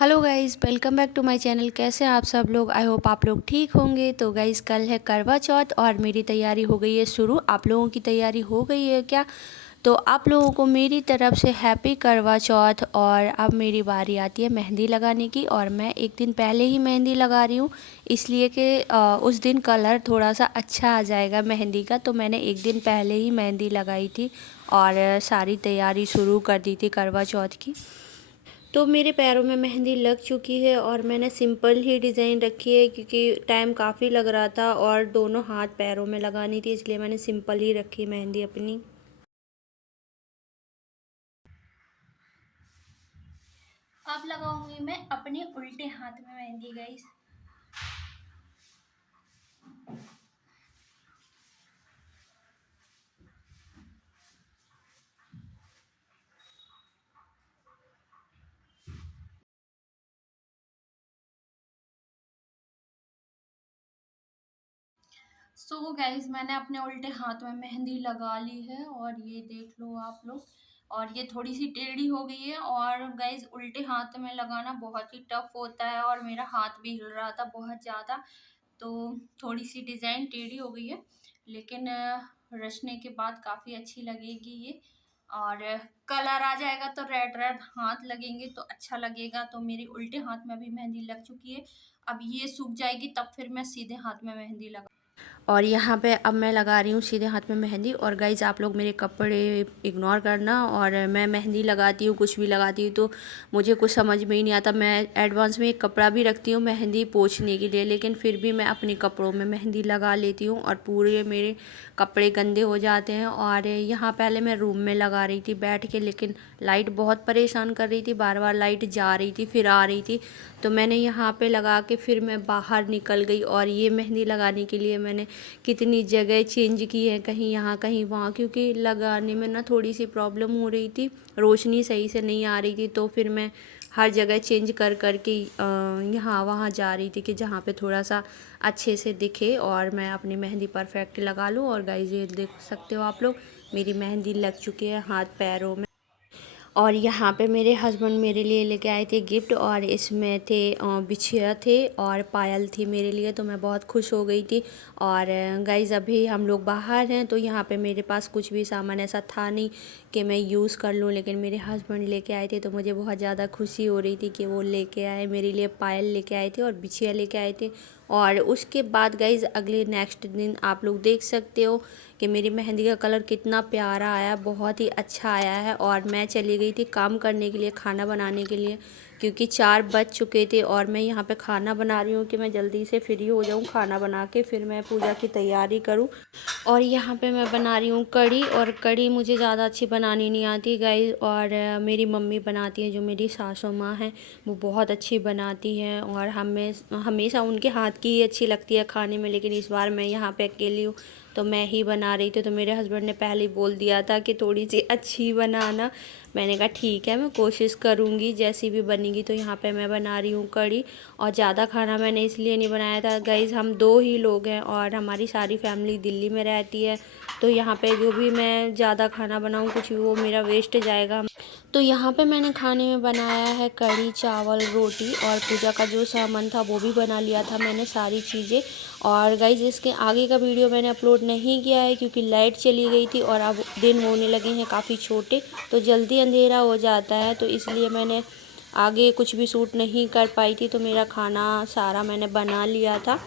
Hello guys, welcome back to my channel. कैसे हैं आप सब लोग? आई होप आप लोग ठीक होंगे। तो गाइज़, कल है करवा चौथ और मेरी तैयारी हो गई है शुरू। आप लोगों की तैयारी हो गई है क्या? तो आप लोगों को मेरी तरफ से हैप्पी करवा चौथ। और अब मेरी बारी आती है मेहंदी लगाने की, और मैं एक दिन पहले ही मेहंदी लगा रही हूँ, इसलिए कि उस दिन कलर थोड़ा सा अच्छा आ जाएगा मेहंदी का। तो मैंने एक दिन पहले ही मेहंदी लगाई थी और सारी तैयारी शुरू कर दी थी करवा चौथ की। तो मेरे पैरों में मेहंदी लग चुकी है और मैंने सिंपल ही डिज़ाइन रखी है, क्योंकि टाइम काफ़ी लग रहा था और दोनों हाथ पैरों में लगानी थी, इसलिए मैंने सिंपल ही रखी मेहंदी अपनी। अब लगाऊंगी मैं अपने उल्टे हाथ में मेहंदी गाइस। सो गाइज, मैंने अपने उल्टे हाथ में मेहंदी लगा ली है और ये देख लो आप लोग। और ये थोड़ी सी टेढ़ी हो गई है। और गाइज, उल्टे हाथ में लगाना बहुत ही टफ होता है और मेरा हाथ भी हिल रहा था बहुत ज़्यादा, तो थोड़ी सी डिज़ाइन टेढ़ी हो गई है, लेकिन रचने के बाद काफ़ी अच्छी लगेगी ये। और कलर आ जाएगा तो रेड रेड हाथ लगेंगे तो अच्छा लगेगा। तो मेरे उल्टे हाथ में भी मेहंदी लग चुकी है। अब ये सूख जाएगी तब फिर मैं सीधे हाथ में मेहंदी लगा। और यहाँ पे अब मैं लगा रही हूँ सीधे हाथ में मेहंदी। और गाइज, आप लोग मेरे कपड़े इग्नोर करना। और मैं मेहंदी लगाती हूँ, कुछ भी लगाती हूँ, तो मुझे कुछ समझ में ही नहीं आता। मैं एडवांस में एक कपड़ा भी रखती हूँ मेहंदी पोंछने के लिए, लेकिन फिर भी मैं अपने कपड़ों में मेहंदी लगा लेती हूँ और पूरे मेरे कपड़े गंदे हो जाते हैं। और यहाँ पहले मैं रूम में लगा रही थी बैठ के, लेकिन लाइट बहुत परेशान कर रही थी, बार बार लाइट जा रही थी फिर आ रही थी। तो मैंने यहाँ पे लगा के फिर मैं बाहर निकल गई। और ये मेहंदी लगाने के लिए मैंने कितनी जगह चेंज की है, कहीं यहाँ कहीं वहाँ, क्योंकि लगाने में ना थोड़ी सी प्रॉब्लम हो रही थी, रोशनी सही से नहीं आ रही थी। तो फिर मैं हर जगह चेंज कर कर के यहाँ वहाँ जा रही थी कि जहाँ पे थोड़ा सा अच्छे से दिखे और मैं अपनी मेहंदी परफेक्ट लगा लूँ। और गाइस, ये देख सकते हो आप लोग, मेरी मेहंदी लग चुकी है हाथ पैरों में। और यहाँ पे मेरे हस्बैंड मेरे लिए लेके आए थे गिफ्ट, और इसमें थे बिछिया थे और पायल थी मेरे लिए, तो मैं बहुत खुश हो गई थी। और गाइज़, अभी हम लोग बाहर हैं तो यहाँ पे मेरे पास कुछ भी सामान ऐसा था नहीं कि मैं यूज़ कर लूँ, लेकिन मेरे हस्बैंड लेके आए थे तो मुझे बहुत ज़्यादा खुशी हो रही थी कि वो लेके आए मेरे लिए, पायल लेके आए थे और बिछिया लेके आए थे। और उसके बाद गाइज़, अगले नेक्स्ट दिन आप लोग देख सकते हो कि मेरी मेहंदी का कलर कितना प्यारा आया, बहुत ही अच्छा आया है। और मैं चली गई थी काम करने के लिए, खाना बनाने के लिए, क्योंकि 4 बज चुके थे और मैं यहाँ पे खाना बना रही हूँ कि मैं जल्दी से फ्री हो जाऊँ, खाना बना के फिर मैं पूजा की तैयारी करूँ। और यहाँ पे मैं बना रही हूँ कढ़ी, और कढ़ी मुझे ज़्यादा अच्छी बनानी नहीं आती गाइस। और मेरी मम्मी बनाती है, जो मेरी सासू माँ है, वो बहुत अच्छी बनाती हैं और हमें हमेशा उनके हाथ की ही अच्छी लगती है खाने में। लेकिन इस बार मैं यहाँ पे अकेली हूँ तो मैं ही बना रही थी, तो मेरे हस्बैंड ने पहले ही बोल दिया था कि थोड़ी सी अच्छी बनाना। मैंने कहा ठीक है, मैं कोशिश करूँगी जैसी भी बनेगी। तो यहाँ पे मैं बना रही हूँ कढ़ी। और ज़्यादा खाना मैंने इसलिए नहीं बनाया था गाइज़, हम 2 ही लोग हैं और हमारी सारी फैमिली दिल्ली में रहती है, तो यहाँ पे जो भी मैं ज़्यादा खाना बनाऊँ कुछ भी, वो मेरा वेस्ट जाएगा। तो यहाँ पे मैंने खाने में बनाया है कढ़ी, चावल, रोटी, और पूजा का जो सामान था वो भी बना लिया था मैंने सारी चीज़ें। और गाइज़, इसके आगे का वीडियो मैंने अपलोड नहीं किया है क्योंकि लाइट चली गई थी और अब दिन होने लगे हैं काफ़ी छोटे, तो जल्दी अंधेरा हो जाता है, तो इसलिए मैंने आगे कुछ भी शूट नहीं कर पाई थी। तो मेरा खाना सारा मैंने बना लिया था।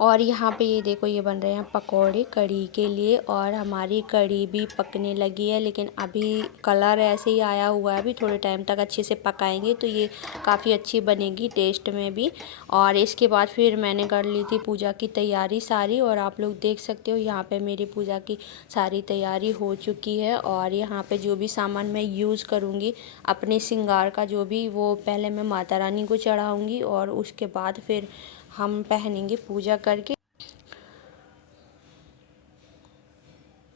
और यहाँ पे ये देखो ये बन रहे हैं पकोड़े कढ़ी के लिए, और हमारी कढ़ी भी पकने लगी है, लेकिन अभी कलर ऐसे ही आया हुआ है। अभी थोड़े टाइम तक अच्छे से पकाएंगे तो ये काफ़ी अच्छी बनेगी टेस्ट में भी। और इसके बाद फिर मैंने कर ली थी पूजा की तैयारी सारी, और आप लोग देख सकते हो यहाँ पे मेरी पूजा की सारी तैयारी हो चुकी है। और यहाँ पे जो भी सामान मैं यूज़ करूँगी अपने श्रृंगार का जो भी, वो पहले मैं माता रानी को चढ़ाऊँगी और उसके बाद फिर हम पहनेंगे पूजा करके।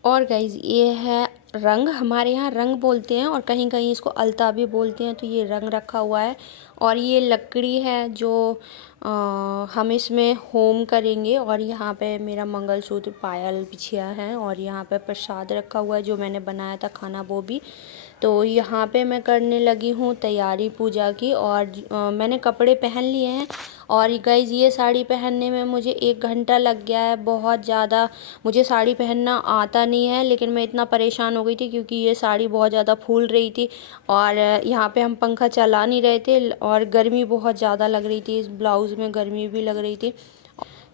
और गाइज़ ये है रंग, हमारे यहाँ रंग बोलते हैं और कहीं कहीं इसको अलता भी बोलते हैं। तो ये रंग रखा हुआ है, और ये लकड़ी है जो हम इसमें होम करेंगे। और यहाँ पे मेरा मंगलसूत्र पायल बिछिया है, और यहाँ पे प्रसाद रखा हुआ है जो मैंने बनाया था खाना वो भी। तो यहाँ पे मैं करने लगी हूँ तैयारी पूजा की, और मैंने कपड़े पहन लिए हैं। और गाइज़ ये साड़ी पहनने में मुझे 1 घंटा लग गया है, बहुत ज़्यादा। मुझे साड़ी पहनना आता नहीं है, लेकिन मैं इतना परेशान हो गई थी क्योंकि ये साड़ी बहुत ज़्यादा फूल रही थी, और यहाँ पे हम पंखा चला नहीं रहे थे, और गर्मी बहुत ज़्यादा लग रही थी। इस ब्लाउज़ में गर्मी भी लग रही थी।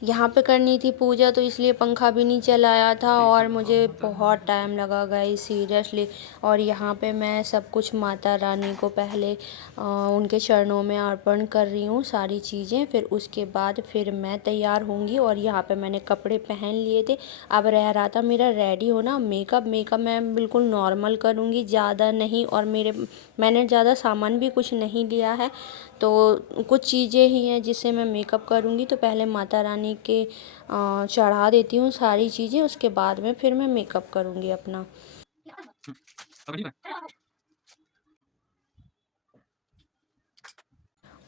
यहाँ पे करनी थी पूजा तो इसलिए पंखा भी नहीं चलाया था, और मुझे बहुत टाइम लगा गाइस सीरियसली। और यहाँ पे मैं सब कुछ माता रानी को पहले उनके चरणों में अर्पण कर रही हूँ सारी चीज़ें, फिर उसके बाद फिर मैं तैयार होंगी। और यहाँ पे मैंने कपड़े पहन लिए थे, अब रह रहा था मेरा रेडी होना। मेकअप मैं बिल्कुल नॉर्मल करूँगी, ज़्यादा नहीं। और मैंने ज़्यादा सामान भी कुछ नहीं लिया है, तो कुछ चीज़ें ही हैं जिससे मैं मेकअप करूँगी। तो पहले माता रानी के चढ़ा देती हूँ सारी चीज़ें, उसके बाद में फिर मैं मेकअप करूँगी अपना।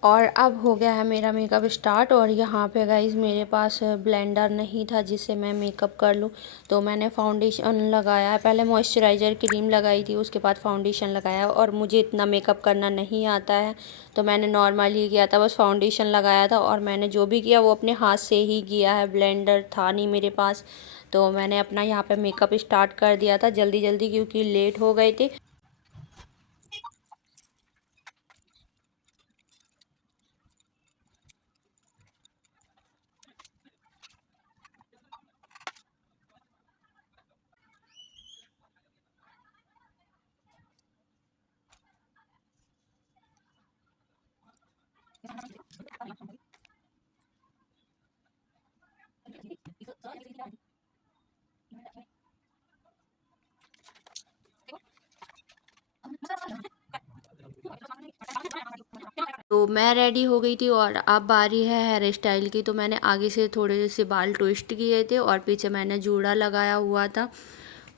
और अब हो गया है मेरा मेकअप स्टार्ट। और यहाँ पे गाइज़ मेरे पास ब्लेंडर नहीं था जिससे मैं मेकअप कर लूँ, तो मैंने फाउंडेशन लगाया है। पहले मॉइस्चराइज़र क्रीम लगाई थी, उसके बाद फाउंडेशन लगाया। और मुझे इतना मेकअप करना नहीं आता है, तो मैंने नॉर्मल ही किया था, बस फाउंडेशन लगाया था। और मैंने जो भी किया वो अपने हाथ से ही किया है, ब्लेंडर था नहीं मेरे पास। तो मैंने अपना यहाँ पे मेकअप स्टार्ट कर दिया था जल्दी जल्दी, क्योंकि लेट हो गए थे। तो मैं रेडी हो गई थी, और अब बारी है हेयर स्टाइल की। तो मैंने आगे से थोड़े से बाल ट्विस्ट किए थे, और पीछे मैंने जूड़ा लगाया हुआ था।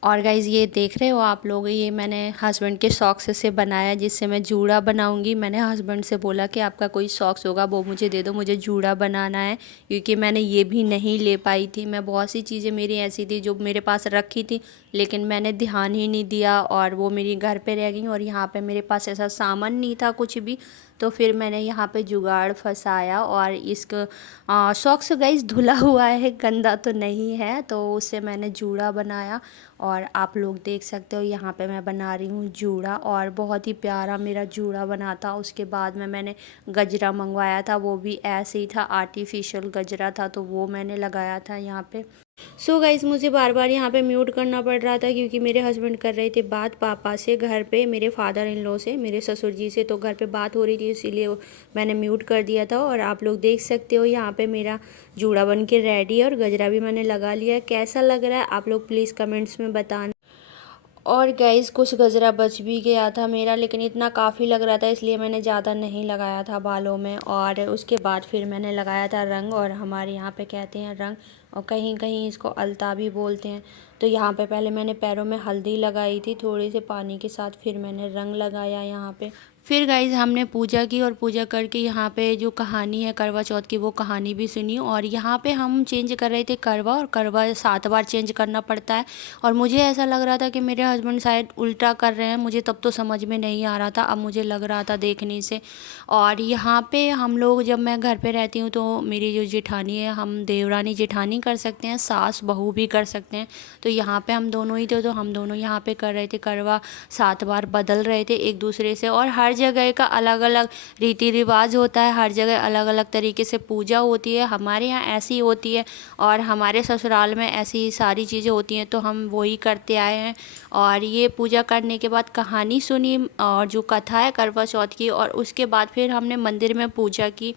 और गाइज़ ये देख रहे हो आप लोग, ये मैंने हस्बैंड के सॉक्स से बनाया जिससे मैं जूड़ा बनाऊंगी। मैंने हस्बैंड से बोला कि आपका कोई सॉक्स होगा वो मुझे दे दो, मुझे जूड़ा बनाना है, क्योंकि मैंने ये भी नहीं ले पाई थी। मैं बहुत सी चीज़ें मेरी ऐसी थी जो मेरे पास रखी थी, लेकिन मैंने ध्यान ही नहीं दिया, और वो मेरी घर पे रह गई। और यहाँ पे मेरे पास ऐसा सामान नहीं था कुछ भी, तो फिर मैंने यहाँ पे जुगाड़ फंसाया। और इसका सॉक्स गाइस धुला हुआ है, गंदा तो नहीं है, तो उससे मैंने जूड़ा बनाया। और आप लोग देख सकते हो यहाँ पे मैं बना रही हूँ जूड़ा, और बहुत ही प्यारा मेरा जूड़ा बना था। उसके बाद में मैंने गजरा मंगवाया था, वो भी ऐसे ही था, आर्टिफिशियल गजरा था, तो वो मैंने लगाया था यहाँ पे। सो गाइस मुझे बार बार यहाँ पे म्यूट करना पड़ रहा था, क्योंकि मेरे हस्बैंड कर रहे थे बात पापा से घर पे, मेरे फादर इन लॉ से, मेरे ससुर जी से। तो घर पे बात हो रही थी, इसीलिए मैंने म्यूट कर दिया था। और आप लोग देख सकते हो यहाँ पे मेरा जूड़ा बन के रेडी है, और गजरा भी मैंने लगा लिया है। कैसा लग रहा है आप लोग प्लीज़ कमेंट्स में बताना। और गाइस कुछ गजरा बच भी गया था मेरा, लेकिन इतना काफ़ी लग रहा था, इसलिए मैंने ज़्यादा नहीं लगाया था बालों में। और उसके बाद फिर मैंने लगाया था रंग, और हमारे यहाँ पे कहते हैं रंग, और कहीं कहीं इसको अलता भी बोलते हैं। तो यहाँ पे पहले मैंने पैरों में हल्दी लगाई थी थोड़े से पानी के साथ, फिर मैंने रंग लगाया यहाँ पे। फिर गाइज हमने पूजा की, और पूजा करके यहाँ पे जो कहानी है करवा चौथ की वो कहानी भी सुनी। और यहाँ पे हम चेंज कर रहे थे करवा, और करवा 7 बार चेंज करना पड़ता है। और मुझे ऐसा लग रहा था कि मेरे हस्बैंड शायद उल्टा कर रहे हैं, मुझे तब तो समझ में नहीं आ रहा था, अब मुझे लग रहा था देखने से। और यहाँ पे हम लोग, जब मैं घर पे रहती हूँ तो मेरी जो जेठानी है, हम देवरानी जेठानी कर सकते हैं, सास बहू भी कर सकते हैं। तो यहाँ पे हम दोनों ही थे, तो हम दोनों यहाँ पे कर रहे थे करवा, 7 बार बदल रहे थे एक दूसरे से। और हर हर जगह का अलग अलग रीति रिवाज होता है, हर जगह अलग अलग तरीके से पूजा होती है। हमारे यहाँ ऐसी होती है और हमारे ससुराल में ऐसी सारी चीज़ें होती हैं, तो हम वही करते आए हैं। और ये पूजा करने के बाद कहानी सुनी और जो कथा है करवा चौथ की, और उसके बाद फिर हमने मंदिर में पूजा की।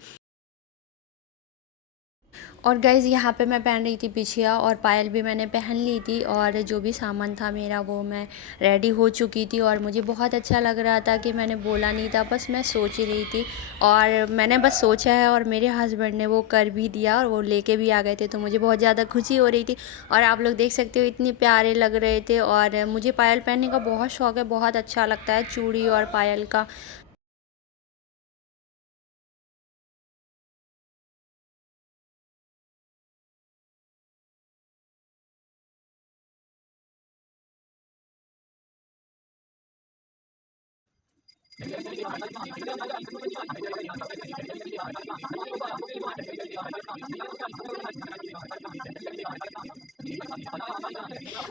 और गाइज़ यहाँ पे मैं पहन रही थी बिछिया और पायल भी मैंने पहन ली थी, और जो भी सामान था मेरा वो मैं रेडी हो चुकी थी। और मुझे बहुत अच्छा लग रहा था कि मैंने बोला नहीं था, बस मैं सोच ही रही थी और मैंने बस सोचा है और मेरे हस्बैंड ने वो कर भी दिया और वो लेके भी आ गए थे, तो मुझे बहुत ज़्यादा खुशी हो रही थी। और आप लोग देख सकते हो इतने प्यारे लग रहे थे। और मुझे पायल पहनने का बहुत शौक़ है, बहुत अच्छा लगता है चूड़ी और पायल का।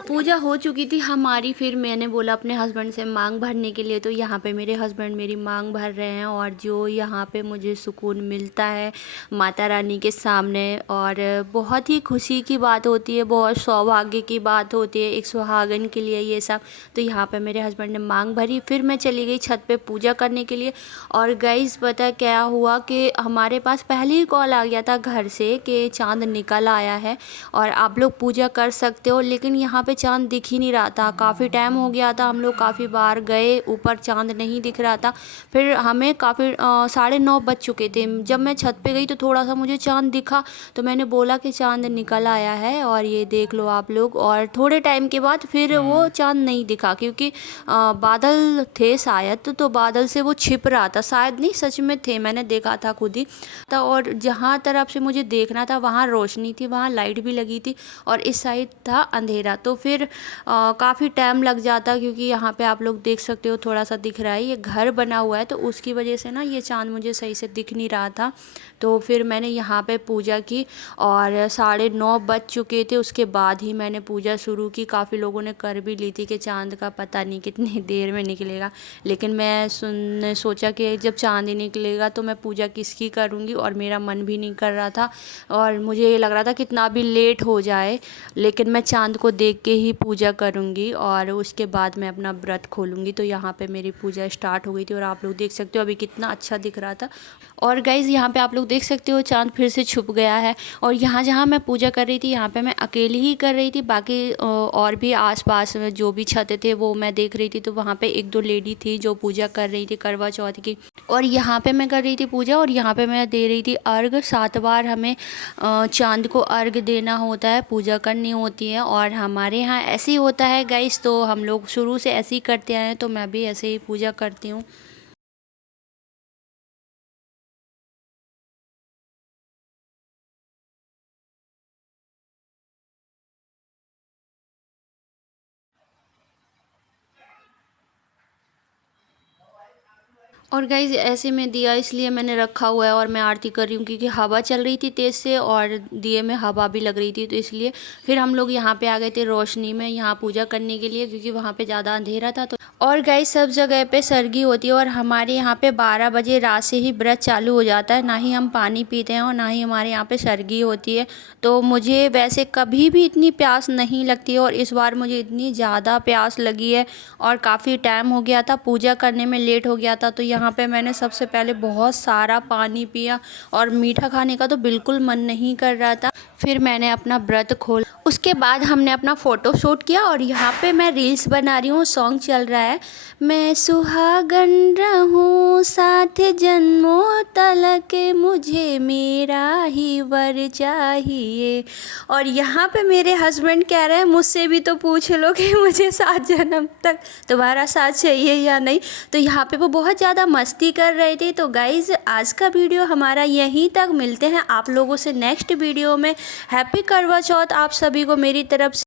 पूजा हो चुकी थी हमारी, फिर मैंने बोला अपने हस्बैंड से मांग भरने के लिए, तो यहाँ पे मेरे हस्बैंड मेरी मांग भर रहे हैं। और जो यहाँ पे मुझे सुकून मिलता है माता रानी के सामने, और बहुत ही खुशी की बात होती है, बहुत सौभाग्य की बात होती है एक सुहागन के लिए ये सब। तो यहाँ पे मेरे हस्बैंड ने मांग भरी, फिर मैं चली गई छत पे पूजा करने के लिए। और गाइस पता क्या हुआ कि हमारे पास पहले ही कॉल आ गया था घर से कि चाँद निकल आया है और आप लोग पूजा कर सकते हो। लेकिन यहाँ पे चाँद दिख ही नहीं रहा था, काफ़ी टाइम हो गया था, हम लोग काफ़ी बार गए, ऊपर चाँद नहीं दिख रहा था। फिर हमें काफ़ी 9:30 बज चुके थे। जब मैं छत पे गई तो थोड़ा सा मुझे चाँद दिखा, तो मैंने बोला कि चाँद निकल आया है और ये देख लो आप लोग। और थोड़े टाइम के बाद फिर वो चाँद नहीं दिखा, क्योंकि बादल थे शायद, तो बादल से वो छिप रहा था, शायद नहीं सच में थे, मैंने देखा था खुद ही था। और जहाँ तरफ से मुझे देखना था वहाँ रोशनी थी, वहाँ लाइट भी लगी थी, और इस साइड था अंधेरा। तो फिर काफ़ी टाइम लग जाता, क्योंकि यहाँ पे आप लोग देख सकते हो थोड़ा सा दिख रहा है, ये घर बना हुआ है, तो उसकी वजह से ना ये चाँद मुझे सही से दिख नहीं रहा था। तो फिर मैंने यहाँ पे पूजा की और 9:30 बज चुके थे, उसके बाद ही मैंने पूजा शुरू की। काफ़ी लोगों ने कर भी ली थी कि चाँद का पता नहीं कितनी देर में निकलेगा, लेकिन मैं सोचा कि जब चाँद ही निकलेगा तो मैं पूजा किसकी करूँगी, और मेरा मन भी नहीं कर रहा था और मुझे ये लग रहा था कितना भी लेट हो जाए, लेकिन मैं चाँद को देख के ही पूजा करूँगी और उसके बाद मैं अपना व्रत खोलूँगी। तो यहाँ पे मेरी पूजा स्टार्ट हो गई थी और आप लोग देख सकते हो अभी कितना अच्छा दिख रहा था। और गाइज़ यहाँ पे आप लोग देख सकते हो चाँद फिर से छुप गया है। और यहाँ जहाँ मैं पूजा कर रही थी यहाँ पे मैं अकेली ही कर रही थी, बाकी और भी आसपास में जो भी छत थे वो मैं देख रही थी, तो वहाँ पे 1-2 लेडी थी जो पूजा कर रही थी करवा चौथ की। और यहाँ पे मैं कर रही थी पूजा और यहाँ पे मैं दे रही थी अर्घ। 7 बार हमें चाँद को अर्घ देना होता है, पूजा करनी होती है, और हमारे यहाँ ऐसे ही होता है गाइस। तो हम लोग शुरू से ऐसे ही करते आए हैं, तो मैं भी ऐसे ही पूजा करती हूँ। और गाइज़ ऐसे में दिया इसलिए मैंने रखा हुआ है और मैं आरती कर रही हूँ, क्योंकि हवा चल रही थी तेज़ से और दिए में हवा भी लग रही थी, तो इसलिए फिर हम लोग यहाँ पे आ गए थे रोशनी में यहाँ पूजा करने के लिए, क्योंकि वहाँ पे ज़्यादा अंधेरा था। तो और गाइस सब जगह पे सरगी होती है और हमारे यहाँ पे 12 बजे रात से ही व्रत चालू हो जाता है, ना ही हम पानी पीते हैं और ना ही हमारे यहाँ पे सरगी होती है। तो मुझे वैसे कभी भी इतनी प्यास नहीं लगती है और इस बार मुझे इतनी ज़्यादा प्यास लगी है और काफ़ी टाइम हो गया था, पूजा करने में लेट हो गया था। तो यहाँ पे मैंने सबसे पहले बहुत सारा पानी पिया और मीठा खाने का तो बिल्कुल मन नहीं कर रहा था। फिर मैंने अपना व्रत खोला, उसके बाद हमने अपना फ़ोटो शूट किया और यहाँ पे मैं रील्स बना रही हूँ, सॉन्ग चल रहा है, मैं सुहागन रहूँ साथ जन्मों तलक मुझे मेरा ही वर चाहिए। और यहाँ पे मेरे हस्बैंड कह रहे हैं मुझसे भी तो पूछ लो कि मुझे 7 जन्म तक तुम्हारा साथ चाहिए या नहीं। तो यहाँ पे वो बहुत ज़्यादा मस्ती कर रहे थे। तो गाइज़ आज का वीडियो हमारा यहीं तक, मिलते हैं आप लोगों से नेक्स्ट वीडियो में। हैप्पी करवा चौथ आप सभी को मेरी तरफ से।